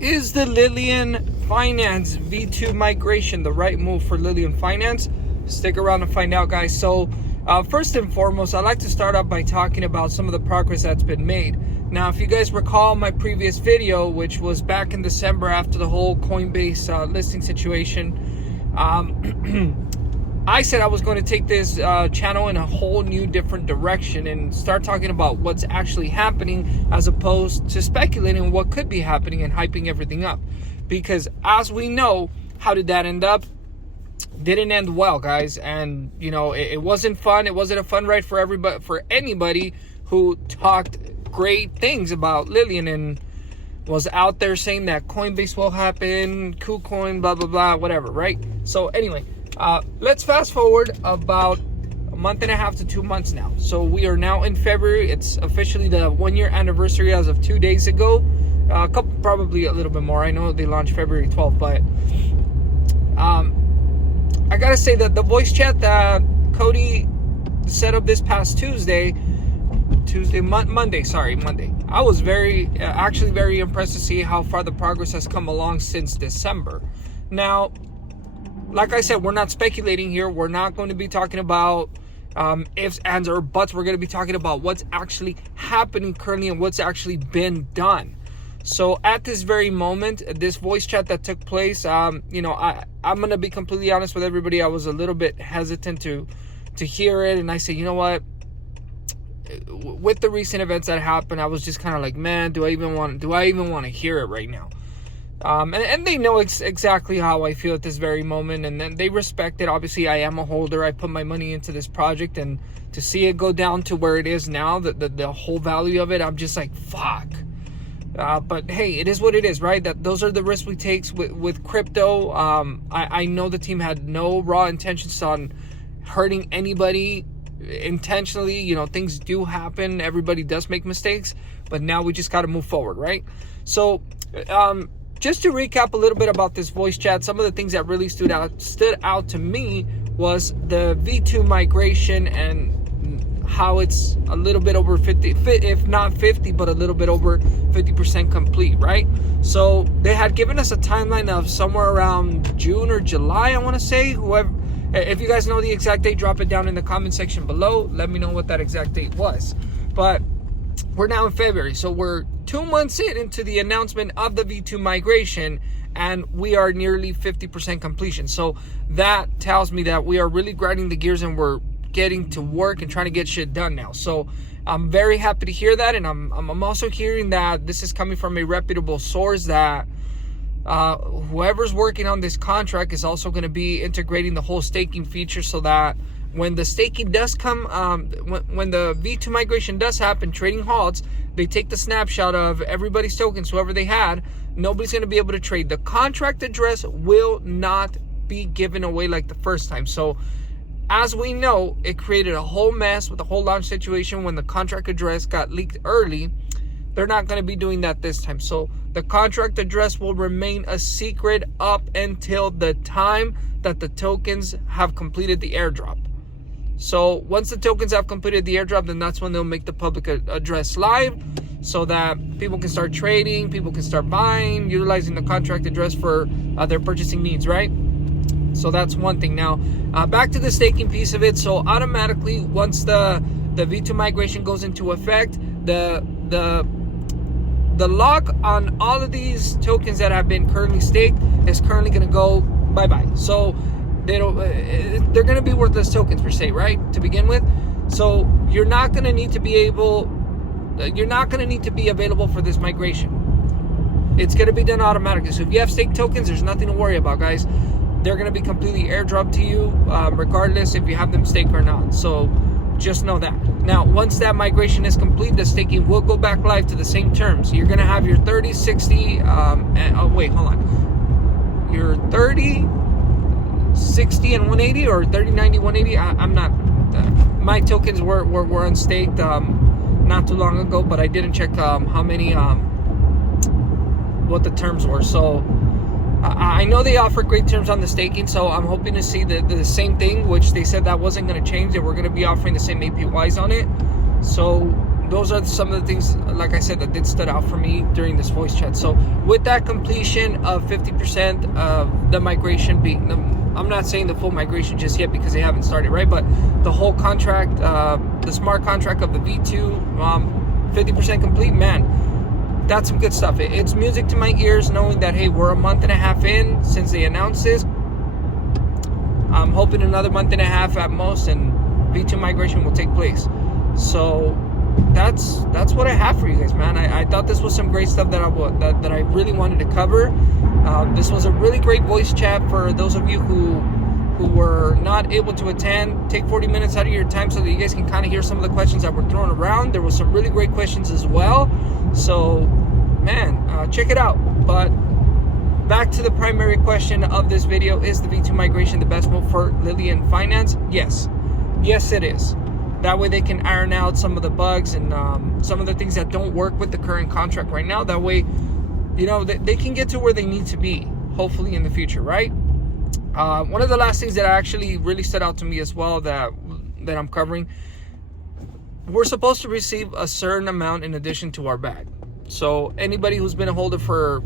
Is the Lillian Finance V2 migration the right move for Lillian Finance? Stick around to find out, guys. So first and foremost, I'd like to start off by talking about some of the progress that's been made. Now, if you guys recall my previous video, which was back in December after the whole Coinbase listing situation, I said I was going to take this channel in a whole new different direction and start talking about what's actually happening as opposed to speculating what could be happening and hyping everything up. Because as we know, how did that end up? Didn't end well, guys. And you know, it wasn't fun. It wasn't a fun ride for everybody, for anybody who talked great things about Lillian and was out there saying that Coinbase will happen, KuCoin, blah blah blah, whatever, right? So anyway, let's fast forward about a month and a half to 2 months now. So we are now in February. It's officially the 1 year anniversary as of 2 days ago. A couple, probably a little bit more. I know they launched February 12th, but I gotta say that the voice chat that Cody set up this past Monday. I was actually very impressed to see how far the progress has come along since December. Now, like I said, we're not speculating here. We're not going to be talking about ifs, ands, or buts. We're going to be talking about what's actually happening currently and what's actually been done. So at this very moment, this voice chat that took place, you know, I'm going to be completely honest with everybody. I was a little bit hesitant to hear it. And I said, you know what? With the recent events that happened, I was just kind of like, man, do I even want to hear it right now? And they know exactly how I feel at this very moment, and then they respect it. Obviously, I am a holder. I put my money into this project, and to see it go down to where it is now, the whole value of it, I'm just like, fuck. But hey, it is what it is, right? Those are the risks we take with crypto. I know the team had no raw intentions on hurting anybody intentionally. You know, things do happen. Everybody does make mistakes, but now we just got to move forward, right? So, just to recap a little bit about this voice chat, some of the things that really stood out to me was the V2 migration and how it's a little bit over 50, if not 50, but a little bit over 50% complete, right? So they had given us a timeline of somewhere around June or July, I want to say. Whoever, if you guys know the exact date, drop it down in the comment section below. Let me know what that exact date was. But we're now in February, so we're 2 months into the announcement of the V2 migration, and we are nearly 50% completion. So that tells me that we are really grinding the gears and we're getting to work and trying to get shit done now. So I'm very happy to hear that, and I'm also hearing that this is coming from a reputable source, that whoever's working on this contract is also going to be integrating the whole staking feature, so that when the staking does come, when the V2 migration does happen, trading halts, they take the snapshot of everybody's tokens, whoever they had. Nobody's going to be able to trade. The contract address will not be given away like the first time. So as we know, it created a whole mess with the whole launch situation when the contract address got leaked early. They're not going to be doing that this time. So the contract address will remain a secret up until the time that the tokens have completed the airdrop. So once the tokens have completed the airdrop, then that's when they'll make the public address live, so that people can start trading, people can start buying, utilizing the contract address for their purchasing needs, right? So that's one thing. Now, back to the staking piece of it. So automatically, once the V2 migration goes into effect, the lock on all of these tokens that have been currently staked is currently going to go bye-bye. So they're going to be worthless tokens per se, right, to begin with. So you're not going to need to be available for this migration. It's going to be done automatically. So if you have staked tokens, there's nothing to worry about, guys. They're going to be completely airdropped to you, regardless if you have them staked or not. So just know that. Now, once that migration is complete, the staking will go back live to the same terms. You're going to have your 30, 60, your 30, 60, and 180, or 30, 90, 180. I'm not, my tokens were unstaked not too long ago, but I didn't check how many, what the terms were. So I know they offer great terms on the staking, so I'm hoping to see the same thing, which they said that wasn't going to change. They were going to be offering the same APYs on it. So those are some of the things, like I said, that did stood out for me during this voice chat. So with that completion of 50% of the migration being, I'm not saying the full migration just yet because they haven't started, right? But the whole contract, the smart contract of the V2, 50% complete, man, that's some good stuff. It's music to my ears knowing that, hey, we're a month and a half in since they announced this. I'm hoping another month and a half at most, and V2 migration will take place. So that's what I have for you guys, man. I thought this was some great stuff that I really wanted to cover. This was a really great voice chat for those of you who were not able to attend. Take 40 minutes out of your time so that you guys can kind of hear some of the questions that were thrown around. There was some really great questions as well. So, man, check it out. But back to the primary question of this video: is the V2 migration the best move for Lillian Finance? Yes, it is. That way they can iron out some of the bugs and some of the things that don't work with the current contract right now. That way, you know, they can get to where they need to be, hopefully in the future, right? One of the last things that actually really stood out to me as well that I'm covering, we're supposed to receive a certain amount in addition to our bag. So anybody who's been a holder for,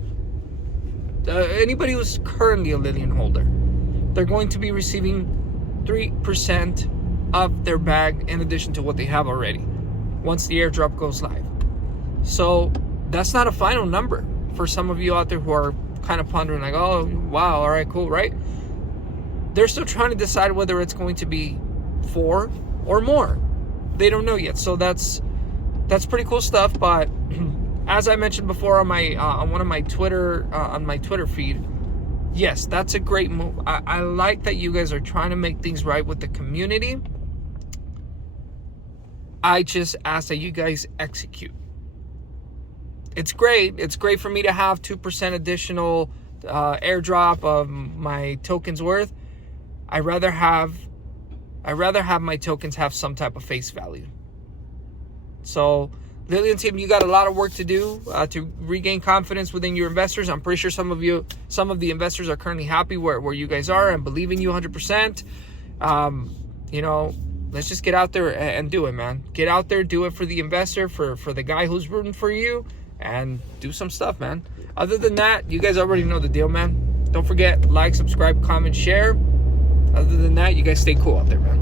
anybody who's currently a Lillian holder, they're going to be receiving 3% of their bag in addition to what they have already once the airdrop goes live. So that's not a final number for some of you out there who are kind of pondering like, oh wow, all right, cool, right? They're still trying to decide whether it's going to be 4 or more. They don't know yet. So that's pretty cool stuff. But as I mentioned before on my on my Twitter feed, yes, that's a great move. I like that you guys are trying to make things right with the community. I just ask that you guys execute. It's great. It's great for me to have 2% additional airdrop of my tokens worth. I rather have my tokens have some type of face value. So, Lillian team, you got a lot of work to do to regain confidence within your investors. I'm pretty sure some of the investors are currently happy where you guys are and believe in you 100%. You know, let's just get out there and do it, man. Get out there, do it for the investor, for the guy who's rooting for you, and do some stuff, man. Other than that, you guys already know the deal, man. Don't forget, like, subscribe, comment, share. Other than that, you guys stay cool out there, man.